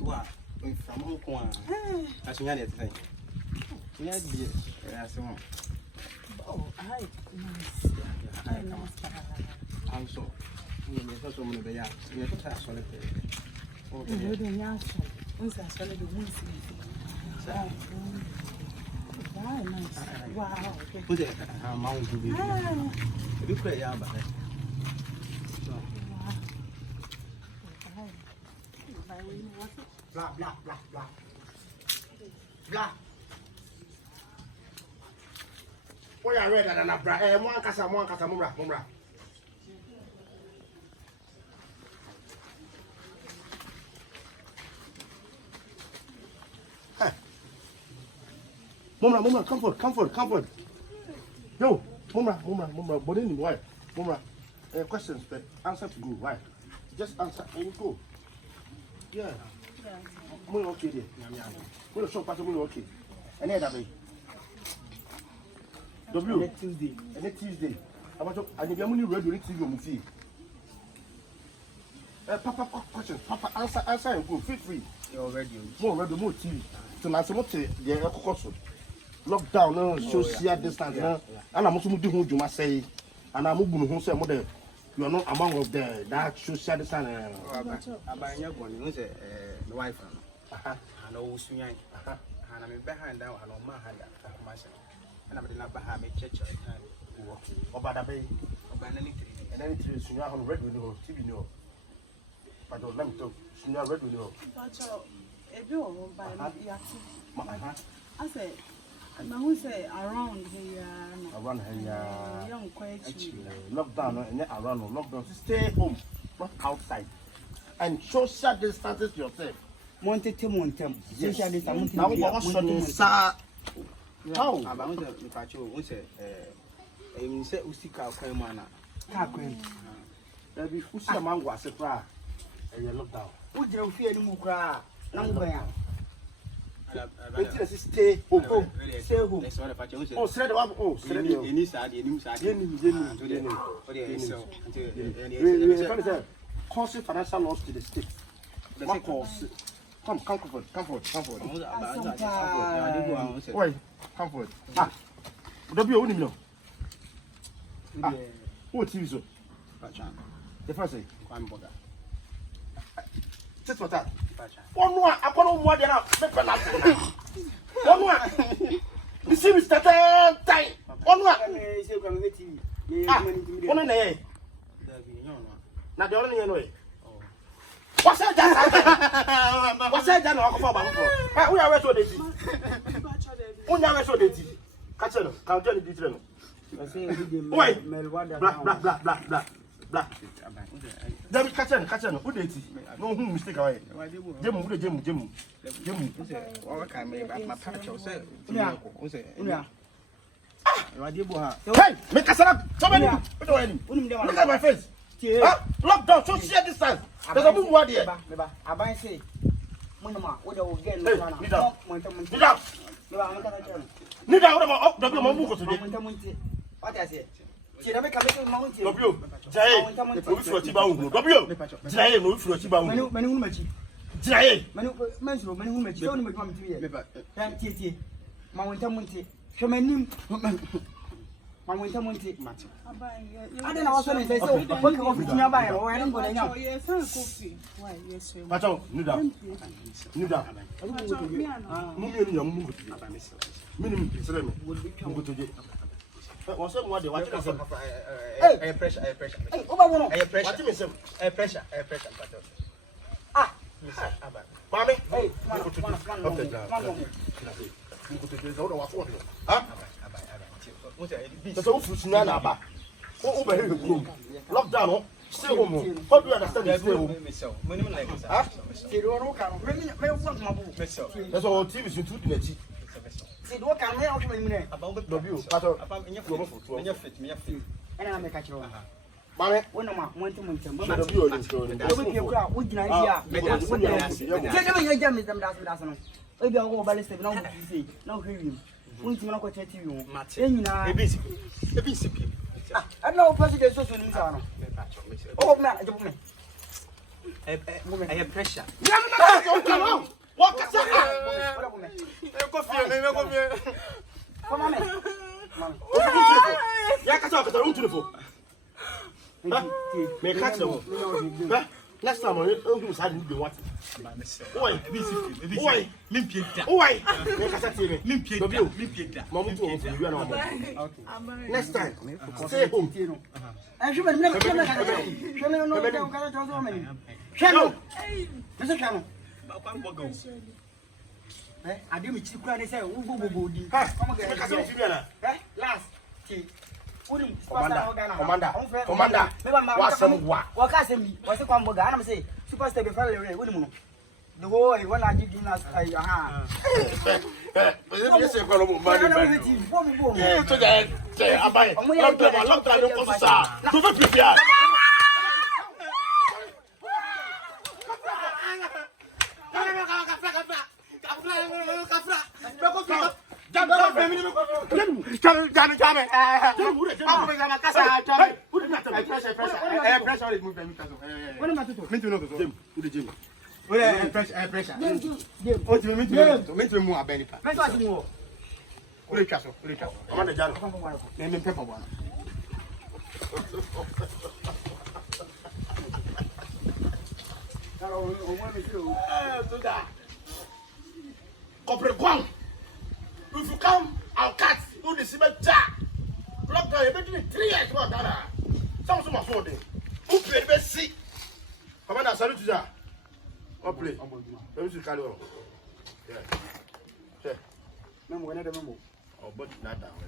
what? From Hong Kong. As you had it. Yes, yes. Oh, hi. I'm so. You're so many days. You're not solid. Oh, you're the young son. Once I saw the wounds. Wow. Put it a mount to be. You pray out. Blah, blah, blah, blah. Blah. Oh, yeah, read that and a bra. One casa, mumra. Mumra, comfort. Yo, Mumra, body in why? Mumra, questions, but answer to go. Why? Just answer and you go. Yeah. We're okay there. We're so part of okay. And then W. Tuesday. Tuesday. About to, and if you're only ready to TV on TV. Papa, questions. Papa, answer and go. Feel free. You're ready. More TV. So now, some of the lockdown, no social distance, and I'm also doing what you must say. And I'm moving home, say, mother, you are not among of that social distance. About your one, was the wife. And always swing. And I'm behind down, and on my hand, and I'm not behind me, church. About a bay, and then it's soon on red window, TV no. But don't let me talk, soon red window. I said, who say around here? Young question. Lockdown and around lockdown. Stay home, not outside. And social distance yourself. Monte. Social distance. Now, what's how? About the patrol, who said, you said, Usika, Cremana. There be Usaman was a cry. And you look down. Would you fear any more cry? Stay home. Stay home. Oh, said one. Oh, said you. Cause financial loss to the state. What cause? Come, comfort. Wait, comfort. Ah, W only know. Ah, what is it? The first thing. Just what that. One more, I can't more than one more. You see, Mr. Time. One more. One in the now the only way. What's that? What's that? We are ready to do. We are ready to do. Catch it. Can't tell you the wait. Blah. Them catch it. Who did it? No mistake away. Jim. What can make my patch or say? Yeah. Hey, make us up. Somebody. Look at my face. Lockdown, social distance. There's a boom word here. I buy say, Monoma, what I will get. Kneel down, up, W, Mamuko today. What I say? She never come to Mountain. W, Jay, move for Tibaum. W, Jay, move for Tibaum. Manu, Jay, Manu, don't make come to me. Mountain, Shamanim, Mountain, I don't know what to say. So, what can you buy? Or I don't go now. Yes, coffee. Why, yes, sir. But oh, kneel down. Move to what's up? What air pressure. Air pressure. Ah, Mommy, hey, lockdown. Stay home. What do you understand? Stay home. That's all TV is two in the what can I help you about W. and I make a show. Mammy, When I'm one to Monte, maybe I'll go ballistic now. No, hearing. Won't you not go to you? I know president social. Oh, man, pressure. What can Come on, man. Next time, you decide to do what? Oi, next time, stay home. I didn't meet you crying. They say, "Who go body?" Last, Commander, what's some what? What can I say? What's the combo? I'm say, superstar before the rain. What do you know? The boy, when I give you us, if you come, I'll cut. Do the cement jar. Lockdown, you're between 3 years. Some of us who play the best seat. Commander, salute to that. What play? Let me see Carlo. Yeah. Memo, when I remember. Oh, but not that way.